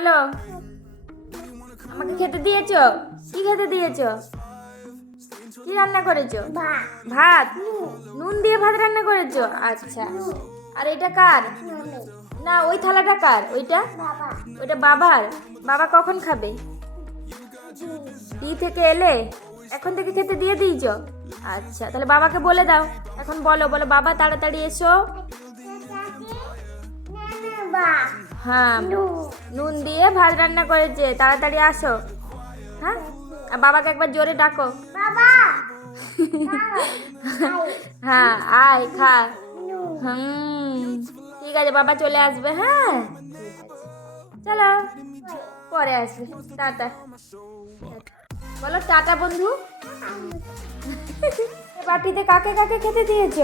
বলো। আমাকে খেতে দিয়েছ? কি খেতে দিয়েছ? কি রান্না করেছ? ভাত? নুন দিয়ে ভাত রান্না করেছ? আচ্ছা। আর এটা কার? না, ওই থালাটা কার? ওইটা? ওইটা বাবার। বাবা কখন খাবে? দি থেকে এলে? এখন থেকে খেতে দিয়ে দিয়েছ? আচ্ছা তাহলে বাবাকে বলে দাও। এখন বলো বলো, বাবা তাড়াতাড়ি এসো। হ্যাঁ নুন দিয়ে ভাত রান্না করেছে। তাড়াতাড়ি আসো। হ্যাঁ আর বাবাকে একবার জোরে ডাকো। বাবা হ্যাঁ আয় খা। হুম ঠিক আছে বাবা চলে আসবে হ্যাঁ। চলো পরে আসবে টাটা। বলো টাটা বন্ধু। বাটিতে কাকে কাকে খেতে দিয়েছ?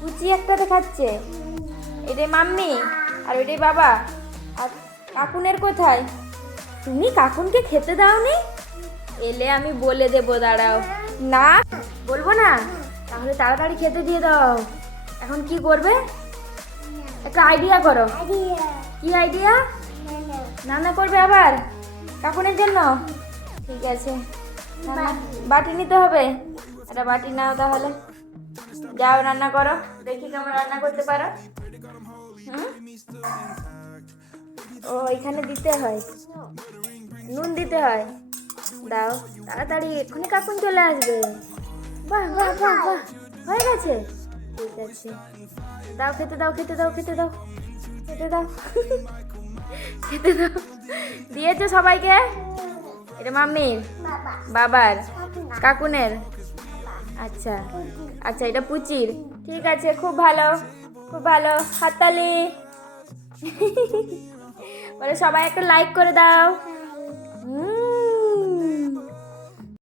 কুচি একটাতে খাচ্ছে এটাই মাম্মি। আর ওইটাই বাবা। আর কাকুনের কোথায়? তুমি কাকুনকে খেতে দাওনি? এলে আমি বলে দেবো, দাঁড়াও। না, বলব না। তাহলে তাড়াতাড়ি খেতে দিয়ে দাও। এখন কি করবে? একটা আইডিয়া করো। কি আইডিয়া রান্না করবে আবার কাকুনের জন্য? ঠিক আছে। বাটি নিতে হবে। একটা বাটি নাও তাহলে। যাও, রান্না করো। দেখি কেমন রান্না করতে পারো। ও, এখানে দিতে হয়। নুন দিতে হয়। দাও, তাড়াতাড়ি, এক্ষুনি কাকুন চলে আসবে। বাহ বাহ বাহ বাহ। হয়ে গেছে। ঠিক আছে। দাও, খেতে দাও খেতে দাও খেতে দাও। খেতে দাও। খেতে দাও। দিয়েছে সবাইকে? এটা মাম্মির? বাবার? কাকুনের? আচ্ছা। আচ্ছা এটা পুচির। ঠিক আছে, খুব ভালো। খুব ভালো হাততালি। মানে সবাই একটা লাইক করে দাও।